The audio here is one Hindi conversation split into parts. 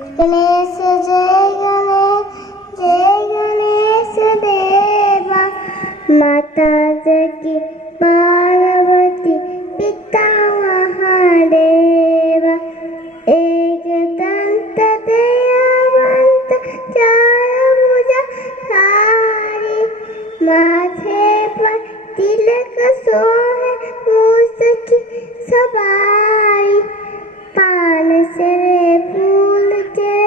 गणेश जय गणेश देवा। माता जकी पार्वती पिता महादेवा। एक दंत दयावंत चार भुजा धारी। माथे पर तिलक सोहे मूस की सवारी। पान से फूल चढ़े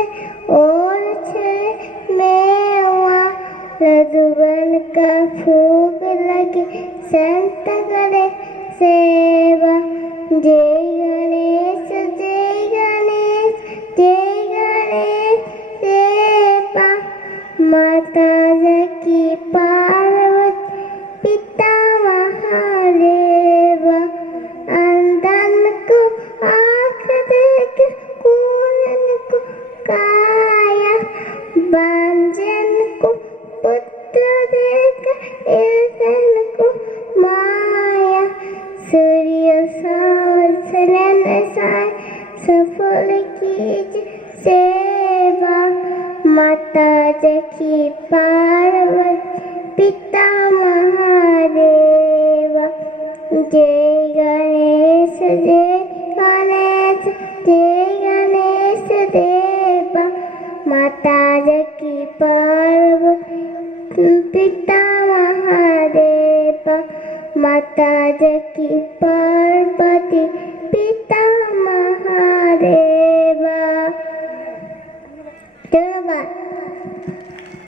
और छे मेवा। लड्डू का भोग लगे संत करे सेवा। जय गणेश जय गणेश जय गणेश देवा। माता जकी पार्वती पिता महादेवा। अंधन को आँख देख कूलन को काया। बांझन को पुत्र देख ईर्षण को माया। सूर्य सहस्रन साय सफल कीज सेवा। माता जकी पार्वती पिता महादेवा। जय गणेश जय गणेश जय गणेश देवा। माता जकी पार्वती पिता महादेवा। माता जकी पार्वती पिता